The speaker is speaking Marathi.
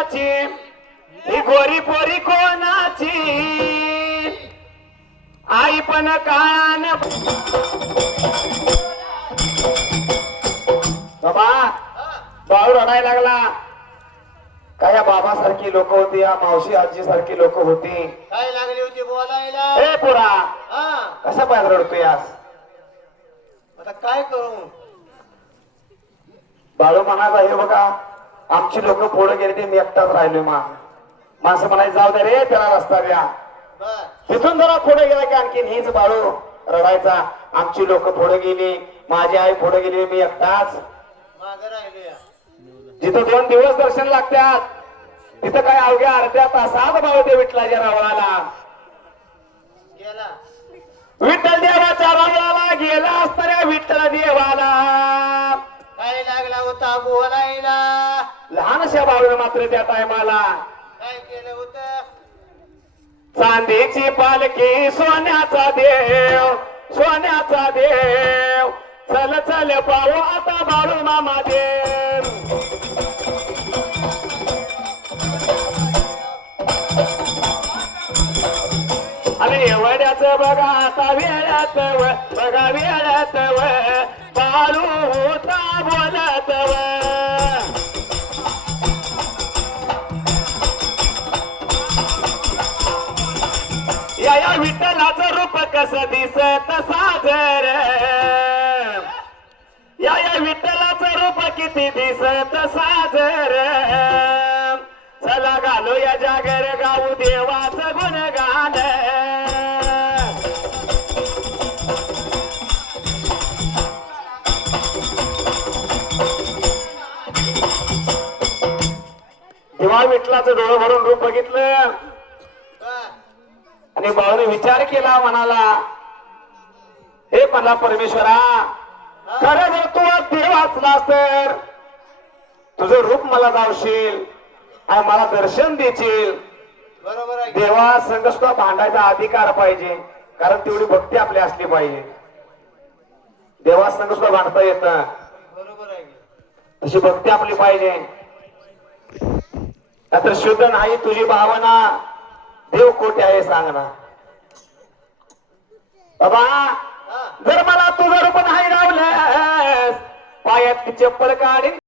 कोणाची ही गोरी पोरी कोणाची आई पण काळान बाबा बाळू रडायला लागला. काय या बाबासारखी लोक होती, या मावशी आजी सारखी लोक होती. काय लागली होती बोलायला? ए पुरा हा कशा पाय रडतोय आज? आता काय करू? बाळू म्हणाला हे बघा आमची लोक पुढे गेली ते मी एकटाच राहिलोय. माणसं म्हणायचं जाऊ दे रे त्याला रस्ता द्या. बर तिथून जरा पुढे गेला की आणखीन हीच बाळू रडायचा. आमची लोक पुढे गेली, माझी आई पुढे गेली, मी एकटाच माग राहिले. जिथं 2 दिवस दर्शन लागतात तिथं काय अवघ्या अर्ध्या तासात भाऊ ते विठ्ठलाच्या रावळाला गेला. विठ्ठल देवाच्या रावळाला गेला असणाऱ्या विठ्ठल देवाला काय लागला होता बोलायला? लहानशा भाऊने मात्र त्या टायमाला काय केलं होत? चांदीची पालखी सोन्याचा देव, सोन्याचा देव, चल चल पाहू आता बाळू मामा देव. अरे एवढ्याच बघा आता वेळात बघा वेळात बाळू होता बोलत या विठ्ठलाचं रूप कसं दिसत साजर, या विठ्ठलाचं रूप किती दिसत साजर. चला घालू या जागर गाऊ देवाचं गुणगान. तेव्हा विठ्ठलाचं डोळं भरून रूप बघितलं आणि बाळूने विचार केला. म्हणाला हे मला परमेश्वरा खरं जर तू देव वाचलास तर तुझं रूप मला दावशील आणि मला दर्शन देशील. बरोबर आहे. देवा संग सुद्धा भांडायचा अधिकार पाहिजे, कारण तेवढी भक्ती आपली असली पाहिजे. देवा संग सुद्धा भांडता येत, बरोबर आहे. तशी भक्ती आपली पाहिजे. नाहीतर शुद्ध नाही तुझी भावना, देव कोठे आहे सांग ना. बाबा जर मला तुझं रूप नाही लावलंस पायात चप्पल काढीन